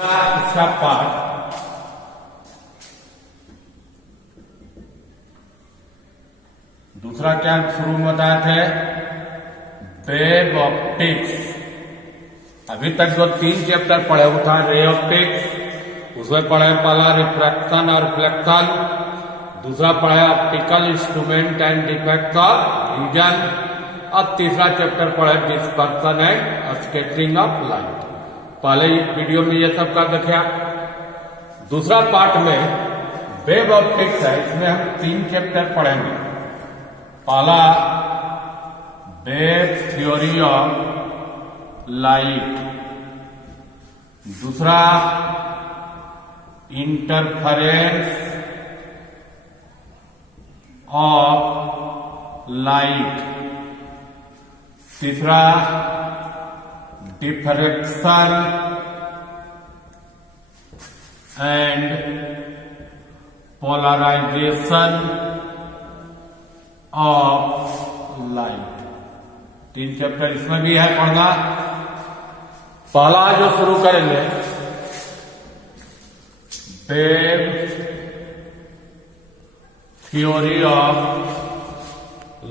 इसका पार्ट दूसरा क्या शुरू में बताए थे, वेव ऑप्टिक्स। अभी तक जो 3 चैप्टर पढ़े वो था रे ऑप्टिक्स, उसमें पढ़े पहला रिफ्रैक्शन और रिफ्लेक्शन, दूसरा पढ़े optical instrument and defects of vision, अब तीसरा चैप्टर पढ़े dispersion and scattering of light. पहले वीडियो में ये सब का देखा। दूसरा पार्ट में वेव ऑप्टिक्स है, इसमें हम 3 चैप्टर पढ़ेंगे। पहला वेव थ्योरी ऑफ लाइट, दूसरा इंटरफेरेंस ऑफ लाइट, तीसरा diffraction and polarisation of light. 3 chapter इसमें भी है पढ़ना। पहला जो शुरू करेंगे वेव थ्योरी ऑफ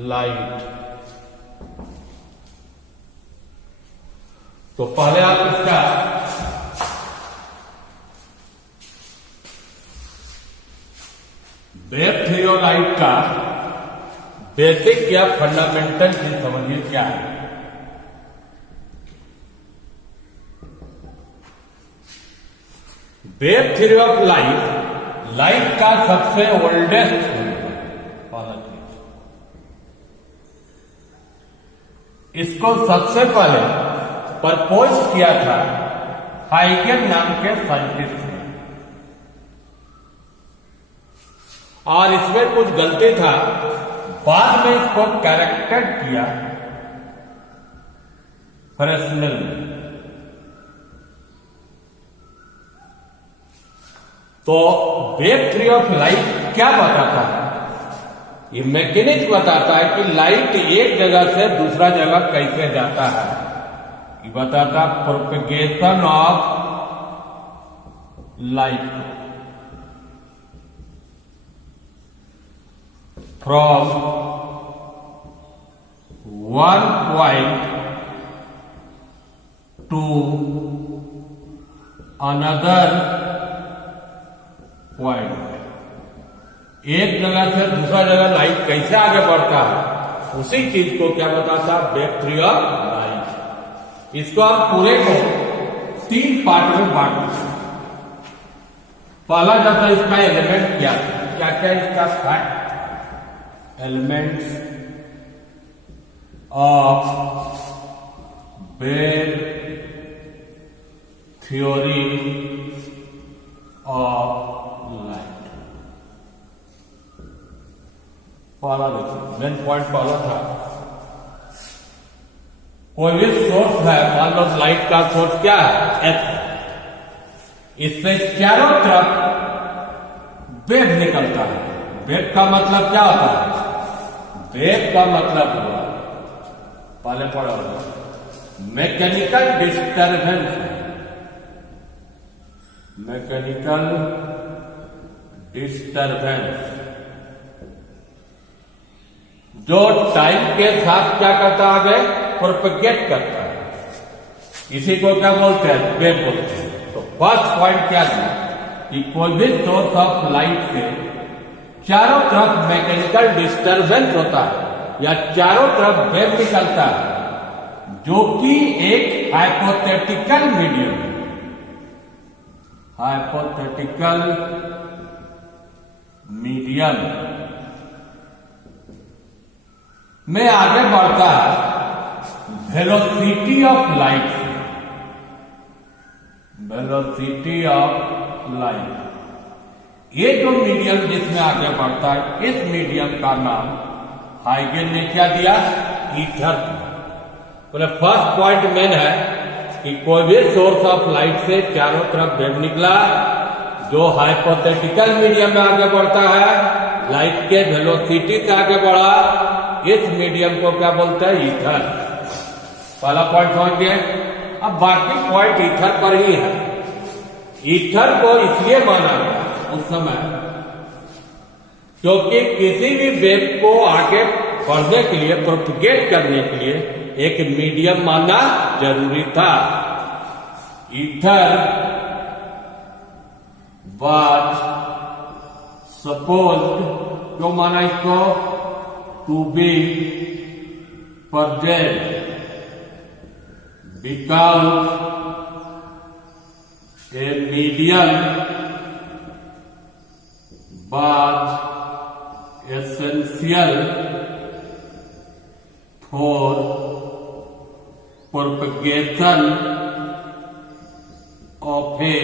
लाइट। तो पहले आप इसका वेव थ्योरी ऑफ लाइट का बेसिक या फंडामेंटल चीज समझिए क्या है। Wave theory of light, light का सबसे ओल्डेस्ट इसको सबसे पहले प्रपोज किया था हाइगन नाम के साइंटिस्ट ने, और इसमें कुछ गलती था, बाद में इसको करेक्टेड किया फ्रेस्नेल ने। तो वेव थ्योरी ऑफ लाइट क्या बताता है? ये मैकेनिक्स बताता है कि लाइट एक जगह से दूसरा जगह कैसे जाता है। ये बताता propagation of light from one point two another point. एक जगह से दूसरा जगह लाइट कैसे आगे बढ़ता है, उसी चीज को क्या बताता है वेव थ्योरी ऑफ लाइट। इसको आप पूरे को 3 पार्ट में बांटते। पहला जैसा इसका एलिमेंट क्या क्या इसका fact, elements of wave theory of light. पहला देखिए मेन पॉइंट पहला था, कोई भी सोर्स है, मान लो लाइट का सोर्स क्या है एच, इससे चारों तरफ वेव निकलता है। वेव का मतलब क्या होता है? वेव का मतलब हुआ पहले पढ़ा होगा मैकेनिकल डिस्टर्बेंस। मैकेनिकल डिस्टर्बेंस जो टाइम के साथ क्या करता है, आगे प्रोपेगेट करता है। इसी को क्या बोलते हैं? वेव बोलते हैं। तो फर्स्ट पॉइंट क्या दिया कि कोई भी सोर्स ऑफ लाइट से चारों तरफ मैकेनिकल डिस्टर्बेंस होता है या चारों तरफ वेव निकलता है, जो कि एक हाइपोथेटिकल मीडियम है। हाइपोथेटिकल मीडियम में आगे बढ़ता है velocity of light. Velocity of light, ये जो मीडियम जिसमें आगे बढ़ता है, इस मीडियम का नाम हाइगन ने क्या दिया? ईथर। बोले फर्स्ट पॉइंट मेन है कि कोई भी सोर्स ऑफ लाइट से चारों तरफ वेव निकला, जो हाइपोथेटिकल मीडियम में आगे बढ़ता है, लाइट के वेलोसिटी से आगे बढ़ा, इस मीडियम को क्या बोलते हैं? ईथर। पहला पॉइंट समझ गए। अब बाकी पॉइंट ईथर पर ही है। ईथर को इसलिए माना गया उस समय क्योंकि किसी भी वेव को आगे बढ़ने के लिए, प्रोपगेट करने के लिए एक मीडियम मानना जरूरी था। ईथर वाज सपोज्ड, क्यों माना इसको, to be present because a medium was essential for propagation of a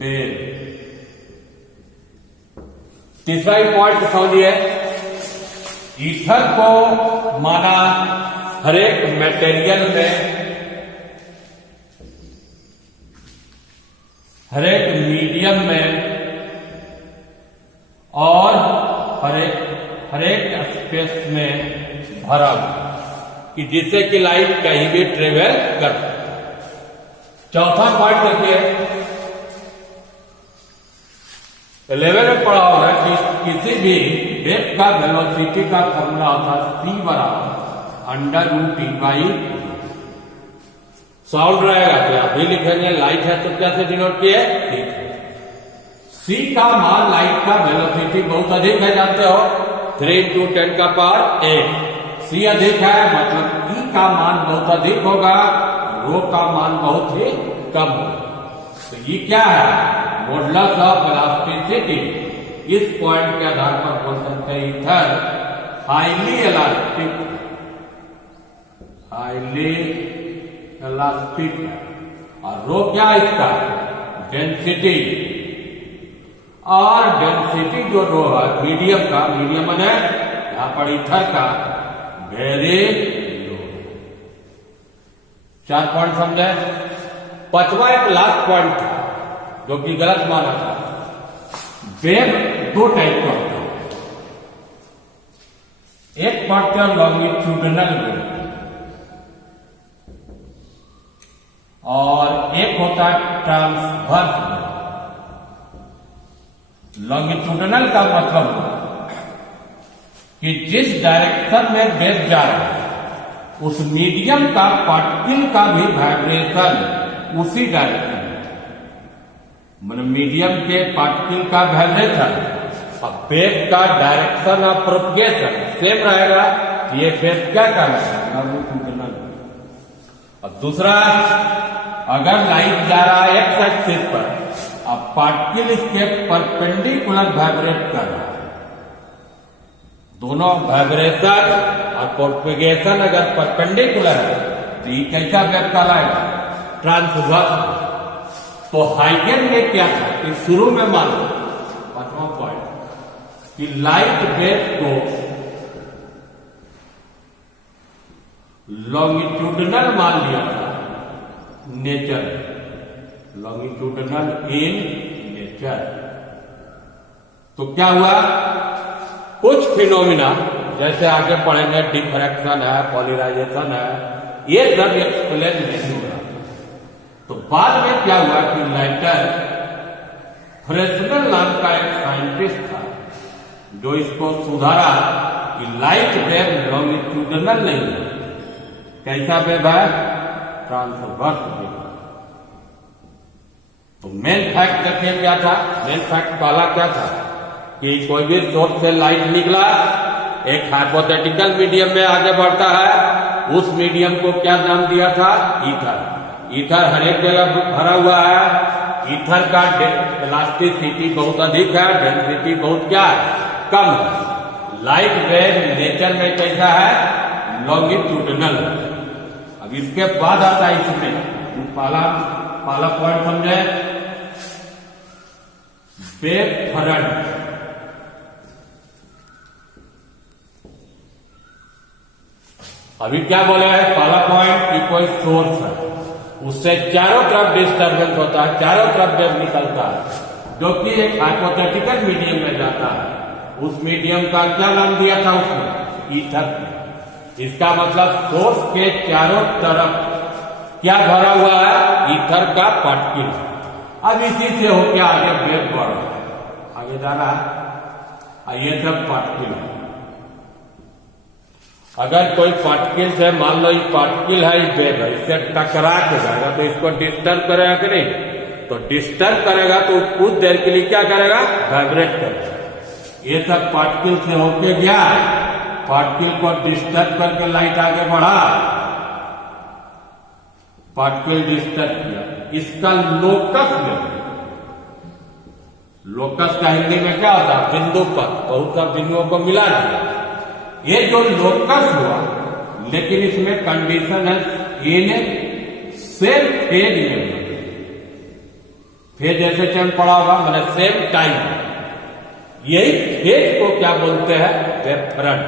wave। तीसरा ही पॉइंट समझिए, ईथर को माना हर एक मटेरियल में, हर एक मीडियम में और हर एक स्पेस में भरा कि जिससे कि लाइट कहीं भी ट्रेवल कर। चौथा पॉइंट देखिए, 11 में पढ़ा होगा कि किसी भी वेव का वेलोसिटी का फॉर्मूला होता है c बराबर √T/। साउंड रहेगा तो आप भी लिखेंगे, लाइट है तो क्या से डिनोट किए, ठीक है। c का मान लाइट का वेलोसिटी बहुत अधिक है, जानते हो, 3 × 10⁸। c अधिक है मतलब e का मान बहुत अधिक होगा, रो का मान बहुत ही कम होगा। तो ये क्या है, मॉडुलस ऑफ इलास्टिसिटी। इस पॉइंट के आधार पर बोल सकते हैं ether highly elastic, highly elastic है। और रो क्या है इसका, डेंसिटी। और डेंसिटी जो रो है मीडियम का, मीडियम है यहां पर ईथर का, वेरी लो। 4 पॉइंट समझे। 5वां एक लास्ट पॉइंट था जो कि गलत माना था। वेव 2 टाइप का होता है, एक पढ़ते हैं लॉन्गिट्यूडनल वेव और एक होता है ट्रांसवर्स वेव। लॉन्गिट्यूडनल का मतलब कि जिस डायरेक्शन में वेव जा रहा है उस मीडियम का पार्टिकल का भी वाइब्रेशन उसी डायरेक्शन में, मतलब मीडियम के पार्टिकल का वाइब्रेशन और वेव का डायरेक्शन ऑफ प्रोपगेशन सेम रहेगा। ये वेव क्या कहलाएगा, लॉन्गिट्यूडनल। और दूसरा, अगर लाइट जा रहा है एक्स एक्सिस पर, अब पार्टिकल इसके परपेंडिकुलर वाइब्रेट कर रहा है, दोनों वाइब्रेशन और प्रोपगेशन अगर परपेंडिकुलर है तो ये कैसा वेव कहलाएगा, ट्रांसवर्स। तो हाइगन ने क्या था कि शुरू में मानो 5वां पॉइंट कि लाइट वेव को लॉन्गिट्यूडनल मान लिया था नेचर, लॉन्गिट्यूडनल इन नेचर। तो क्या हुआ, कुछ फिनोमिना जैसे आगे पढ़ेंगे, डिफ्रैक्शन है, पॉलराइजेशन है, ये सब एक्सप्लेन नहीं हो रहा। तो बाद में क्या हुआ कि लाइटर फ्रेस्नेल नाम का एक साइंटिस्ट था जो इसको सुधारा कि लाइट वेव लॉन्गिट्यूडनल नहीं है, कैसा वेव है, ट्रांसवर्स वेव। तो मेन फैक्ट देखिए क्या था, मेन फैक्ट पहला क्या था कि कोई भी सोर्स से लाइट निकला, एक हाइपोथेटिकल मीडियम में आगे बढ़ता है, उस मीडियम को क्या नाम दिया था, ईथर। ईथर हर एक जगह भरा हुआ है। ईथर का इलास्टिसिटी बहुत अधिक है, डेंसिटी बहुत क्या है, कम है। लाइट वेव नेचर में कैसा है, लॉन्गिट्यूडनल। अब इसके बाद आता है इसमें पहला पॉइंट समझे, वेव फ्रंट। अभी क्या बोले हैं, पहला पॉइंट कि कोई सोर्स है, उससे चारों तरफ डिस्टर्बेंस होता है, चारों तरफ वेव निकलता है, जो कि एक हाइपोथेटिकल मीडियम में जाता है। उस मीडियम का क्या नाम दिया था उसने, ईथर। इसका मतलब सोर्स के चारों तरफ क्या भरा हुआ है, ईथर का पार्टिकल। अब इसी से होके आगे वेव बढ़ रहा है, आगे जा रहा है। ये सब पार्टिकल है। अगर कोई पार्टिकल से, मान लो ये पार्टिकल है, ये वेव है, इससे टकरा के जाएगा तो इसको डिस्टर्ब करेगा कि नहीं? तो डिस्टर्ब करेगा तो कुछ देर के लिए क्या करेगा? वाइब्रेट करेगा। ये सब पार्टिकल से होके गया, पार्टिकल को डिस्टर्ब करके लाइट आगे बढ़ा, पार्टिकल डिस्टर्ब किया, इसका लोकस में, लोकस का हिंदी में क्या होता है? बिंदु पर, बहुत सा बिंदुओं को मिला दिया। ये जो लोकस हुआ, लेकिन इसमें कंडीशन है इन सेम फेज में, फेज जैसे टाइम पड़ा होगा मैंने सेम टाइम, यही फेज को क्या बोलते हैं? Wave front.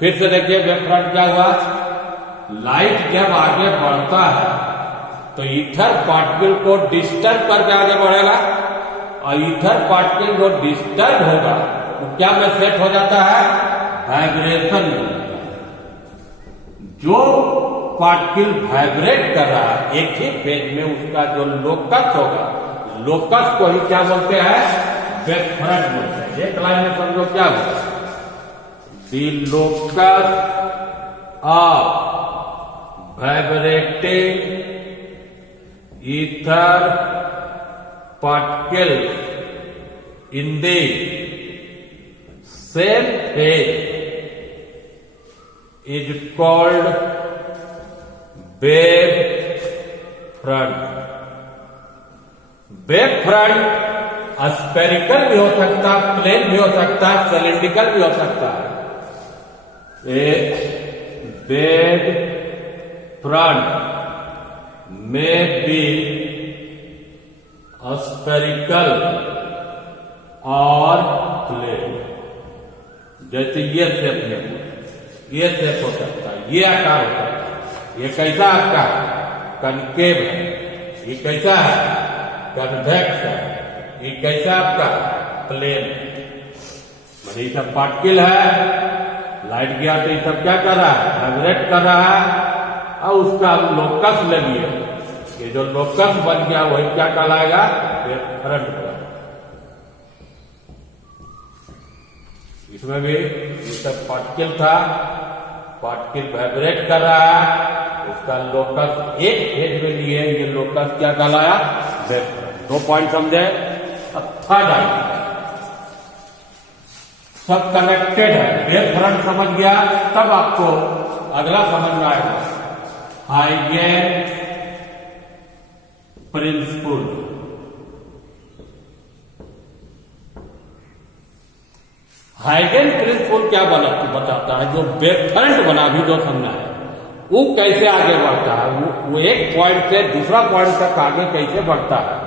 फिर से देखिए वेव फ्रंट क्या हुआ? लाइट जब आगे बढ़ता है तो ईथर पार्टिकल को डिस्टर्ब करके आगे बढ़ेगा, और ईथर पार्टिकल जो डिस्टर्ब होगा वो क्या में सेट हो जाता है? वाइब्रेशन में। जो पार्टिकल वाइब्रेट कर रहा है एक ही फेज में, उसका जो लोकस होगा, लोकस को ही क्या बोलते हैं? वेव फ्रंट बोलते हैं। एक लाइन में समझो क्या होगा? The locus of vibrating ether particles in the same phase is called wave front. Wave front spherical भी हो सकता है, प्लेन भी हो सकता है, सिलिंड्रिकल भी हो सकता है। एक वेव फ्रंट में बी स्फेरिकल और प्लेन, जैसे ये शेप में, ये शेप हो सकता है, ये आकार हो सकता है। ये कैसा आपका? कनकेव है। ये कैसा है? कन्वेक्स है। ये कैसा आपका? प्लेन। मतलब ये सब पार्टिकल है, लाइट गया तो ये सब क्या कर रहा है? वाइब्रेट कर रहा है, और उसका लोकस ले लिया, ये जो लोकस बन गया वही क्या कहलाएगा? Wave front. इसमें भी ये सब पार्टिकल था, पार्टिकल वाइब्रेट कर रहा है, उसका लोकस एक फेज में लिए, ये लोकस क्या कहलाया? Wave front. 2 पॉइंट समझे। थर्ड आइडिया, सब कनेक्टेड है। वेव फ्रंट समझ गया, तब आपको अगला समझ में आएगा हाइगेन प्रिंसिपल। हाइगेन प्रिंसिपल क्या बताता है? जो वेव फ्रंट बना भी जो समझा है, वो कैसे आगे बढ़ता है, वो एक पॉइंट से दूसरा पॉइंट तक आगे कैसे बढ़ता है,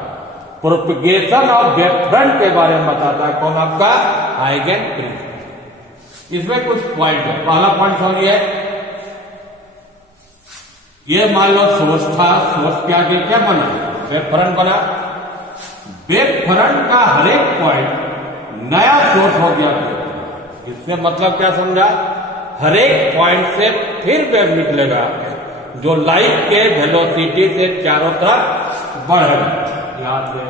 प्रोपगेशन ऑफ वेव फ्रंट के बारे में बताता है। कौन? आपका हाइगेन प्रिंसिपल। इसमें कुछ पॉइंट है। पहला पॉइंट समझिए, ये मान लो सोर्स था, सोर्स के आगे क्या बना? वेव फ्रंट बना। वेव फ्रंट का हर एक पॉइंट नया सोर्स हो गया। इससे मतलब क्या समझा? हर एक पॉइंट से फिर वेव निकलेगा जो लाइट के वेलोसिटी से चारों तरफ बढ़ेगा। यहां से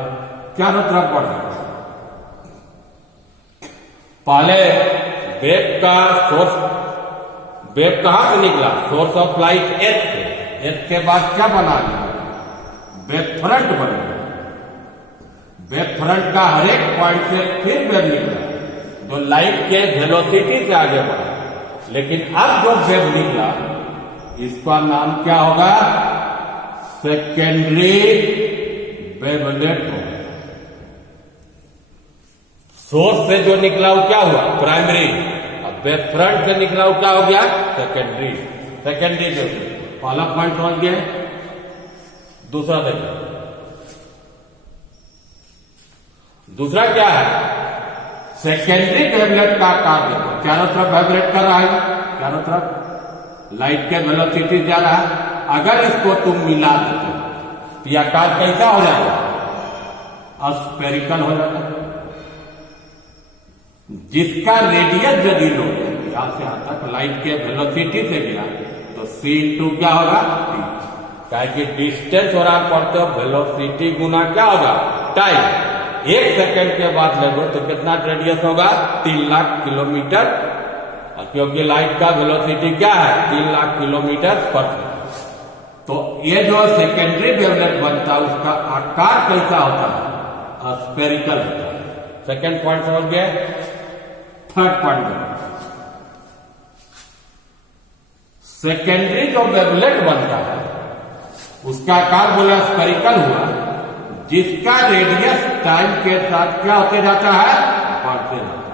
चारों तरफ बढ़ेगा। पहले वेव का सोर्स, वेव कहां से निकला? सोर्स ऑफ लाइट एस से। एस के बाद क्या बना? वेव फ्रंट बन गया। वेव फ्रंट का हर एक पॉइंट से फिर वेव निकला जो लाइट के वेलोसिटी से आगे बढ़ा। लेकिन अब जो वेव निकला, इसका नाम क्या होगा? सेकेंडरी वेवलेट होगा। सोर्स से जो निकला वो क्या हुआ? प्राइमरी। अब वेव फ्रंट से निकला वो क्या हो गया? सेकेंडरी। Secondary wavelet. पहला पॉइंट समझ गए। दूसरा देखिए, दूसरा क्या है? सेकेंडरी वेवलेट का आकार देखो, चारों तरफ वाइब्रेट कर रहा है, चारों तरफ लाइट के वेलोसिटी जा रहा है। अगर इसको तुम मिला देते तो यह आकार कैसा हो जाएगा? स्फेरिकल हो जाता है। जिसका रेडियस यदि लो यहां से यहां तक लाइट के वेलोसिटी से गया तो c/2 क्या होगा? क्या कि डिस्टेंस हो रहा पड़ते हो, वेलोसिटी गुना क्या होगा? टाइम 1 सेकेंड के बाद लगो तो कितना रेडियस होगा 3 लाख किलोमीटर, और क्योंकि लाइट का वेलोसिटी क्या है 3 लाख किलोमीटर पर सेकंड। तो ये जो सेकेंडरी वेवलेट बनता है उसका आकार कैसा होता है, स्फेरिकल होता है। सेकेंड पॉइंट समझ गए। थर्ड पॉइंट, सेकेंडरी जो वेवलेट बनता है उसका आकार बोला स्फेरिकल हुआ, जिसका रेडियस टाइम के साथ क्या होते जाता है, बढ़ते जाता है,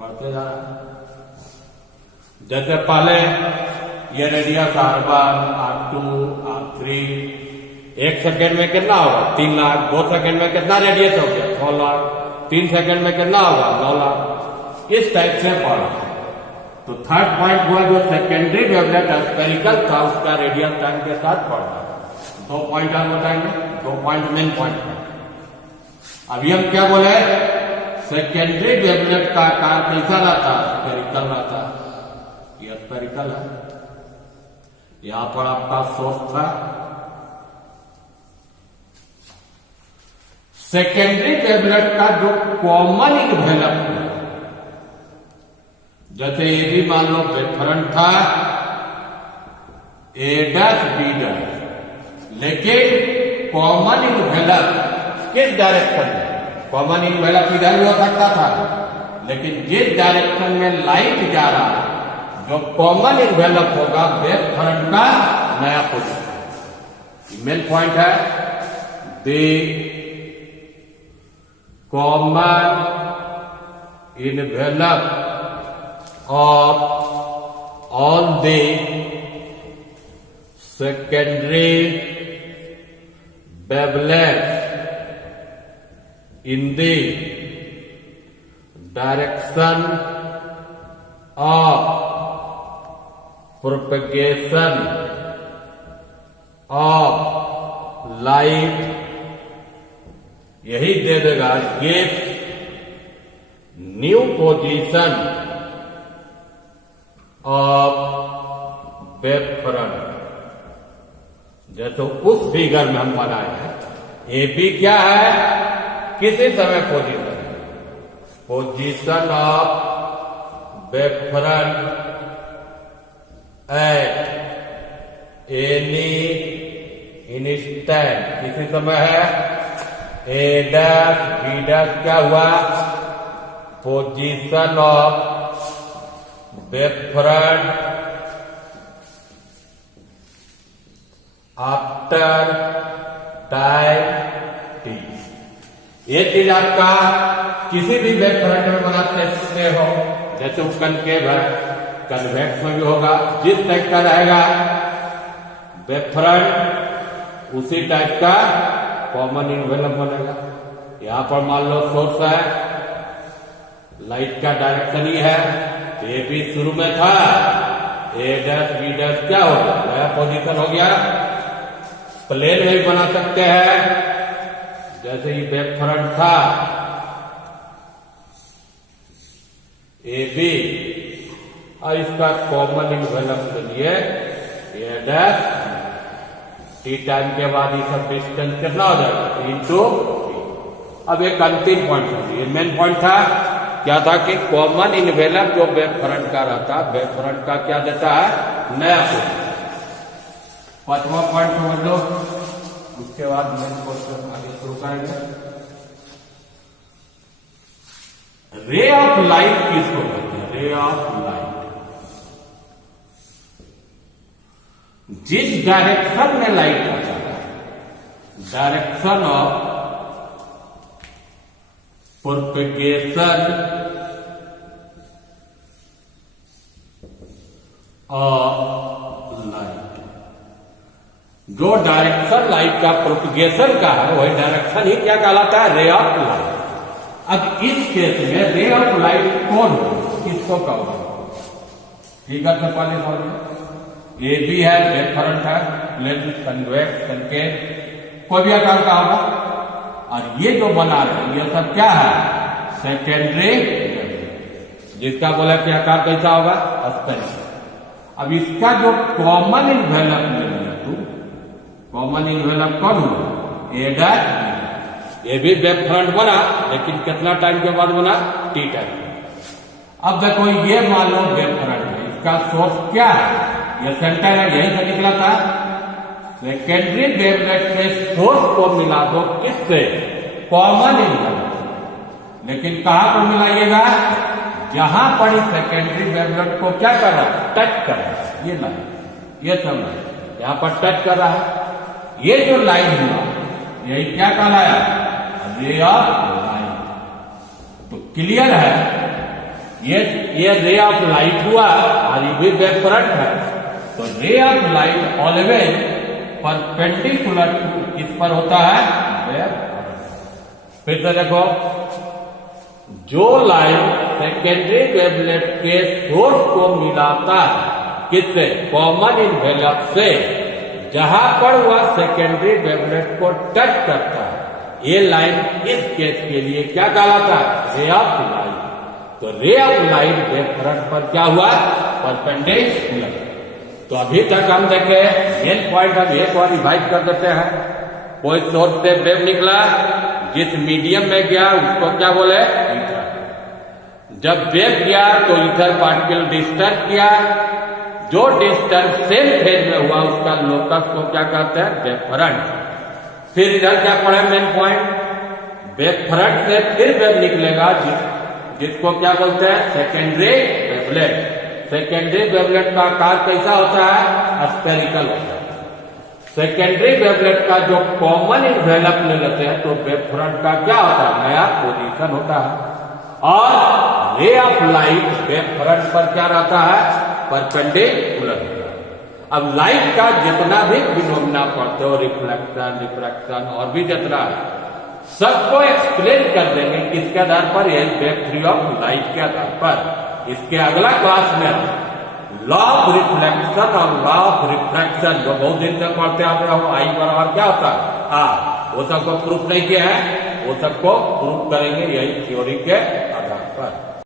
बढ़ते जा रहा है। जैसे पहले ये radius R1, R2, R3, 1 second में कितना होगा 3 लाख, 2 सेकेंड में कितना रेडियस हो गया 6 लाख, 3 सेकेंड में कितना होगा 9 लाख, इस टाइप से बढ़ा। तो थर्ड पॉइंट हुआ जो सेकेंडरी वेवलेट स्फेरिकल था उसका रेडियस टाइम के साथ बढ़ रहा है। 2 पॉइंट हम बताएंगे, 2 पॉइंट मेन पॉइंट है। अभी हम क्या बोले, सेकेंडरी वेवलेट का आकार कैसा रहता है, स्फेरिकल रहता है। ये स्फेरिकल है। यहां पर आपका सोर्स था। सेकेंडरी वेवलेट का जो कॉमन इन्वेलप है, जैसे ये भी मान लो डिफरेंट था A', B', लेकिन कॉमन इन्वेलप किस डायरेक्शन में, कॉमन इन्वेलप इधर भी हो सकता था, लेकिन जिस डायरेक्शन में लाइट जा रहा है जो कॉमन इन्वेलप होगा वेव फ्रंट का नया पोजीशन। मेन पॉइंट है the common envelope of all the secondary wavelet in the direction of propagation of light, यही दे देगा gives new position of wave front। जैसे उस फिगर में हम बनाए हैं, ए बी क्या है, किसी समय position of wave front at any instant, किसी समय है। A', B' क्या हुआ, position of wave front after time t। ये चीज आपका किसी भी वेव फ्रंट में बना सकते हो, जैसे वो कनकेव है, कन्वेक्स में भी होगा, जिस टाइप का रहेगा वेव फ्रंट उसी टाइप का कॉमन इन्वेलप बनेगा। यहां पर मान लो सोर्स है, लाइट का डायरेक्शन ही है, तो ये भी शुरू में था A', B' क्या हो गया, नया पोजीशन हो गया। प्लेन में भी बना सकते हैं, जैसे ये वेव फ्रंट था ए बी, और इसका कॉमन इन्वेलप के लिए A', टी टाइम के बाद ये सब डिस्टेंस कितना हो जाएगा इंटू। अब एक अंतिम पॉइंट है, ये मेन पॉइंट था, क्या था कि कॉमन इन्वेलप जो वेव फ्रंट का रहता है, वेव फ्रंट का क्या देता है, नया पोजीशन। 5वां पॉइंट समझ लो, उसके बाद मेन क्वेश्चन आगे शुरू करेंगे। रे ऑफ लाइट किसको कहते हैं, रे ऑफ लाइट जिस डायरेक्शन में लाइट आता है, direction of propagation of light, जो डायरेक्शन लाइट का प्रोपेगेशन का है वही डायरेक्शन ही क्या कहलाता है, रे ऑफ लाइट। अब इस केस में रे ऑफ लाइट कौन किसको कहोगे, ठीक है। तो पहले समझिए, ए बी है, वेव फ्रंट है, प्लेन कन्वेक्स संकेत कोई भी आकार का होगा, और ये जो बना रहे ये सब क्या है, सेकेंडरी, जिसका बोला कि आकार कैसा होगा, स्फेरिकल। अब इसका जो कॉमन इन्वेलप ले लिया तू, कॉमन इन्वेलप कौन हुआ, A', ये भी वेव फ्रंट बना, लेकिन कितना टाइम के बाद बना? T time. अब देखो ये मान लो वेव फ्रंट है, इसका सोर्स क्या है? ये सेंटर है, यही से निकला था। सेकेंडरी वेवलेट के सोर्स को मिला दो किससे? Common envelope. लेकिन कहां पर मिलाइएगा? जहां पर सेकेंडरी वेवलेट को क्या कर रहा है? टच कर रहा है। ये लाइन, ये सब लाइन यहां पर टच कर रहा है। ये जो लाइन हुआ यही क्या कहलाया? Ray of light. तो क्लियर है, ये रे ऑफ लाइट हुआ और ये भी वेव फ्रंट है। तो ray of light always perpendicular किस पर होता है? Wave front. फिर से देखो, जो लाइन सेकेंडरी वेवलेट के सोर्स को मिलाता है किससे? कॉमन इनवेलप से, जहां पर वह सेकेंडरी वेवलेट को टच करता है, ये लाइन इस केस के लिए क्या कहलाता है? Ray of light. तो ray of light wave front पर क्या हुआ? परपेंडिकुलर। तो अभी तक हम देखे मेन पॉइंट, हम एक और रिवाइज कर देते हैं। कोई सोर्स से वेव निकला, जिस मीडियम में गया उसको क्या बोले? ईथर। जब वेव गया तो ईथर पार्टिकल डिस्टर्ब किया, जो डिस्टर्ब सेम फेज में हुआ उसका लोकस को क्या कहते हैं? Wave front. फिर इधर क्या पढ़े मेन पॉइंट? वेव फ्रंट से फिर वेव निकलेगा जिसको क्या बोलते हैं? Secondary wavelet. सेकेंडरी वेवलेट का आकार कैसा होता है? स्फेरिकल होता है। सेकेंडरी वेवलेट का जो कॉमन इनवेलप ले लेते हैं तो वेव फ्रंट का क्या होता है? नया पोजीशन होता है। और ray of light wave front पर क्या रहता है? परपेंडिकुलर। अब लाइट का जितना भी फिनोमेना पढ़ते हो, रिफ्लेक्शन, रिफ्रैक्शन और भी जितना है, सबको एक्सप्लेन कर देंगे किसके आधार पर? यही वेव थ्योरी ऑफ लाइट के आधार पर। इसके अगला क्लास में लॉ ऑफ रिफ्लेक्शन और लॉ ऑफ रिफ्रैक्शन, जो बहुत दिन से पढ़ते आते हो, आई बराबर क्या होता है? वो सबको प्रूफ नहीं किया है, वो सबको प्रूफ करेंगे यही थ्योरी के आधार पर।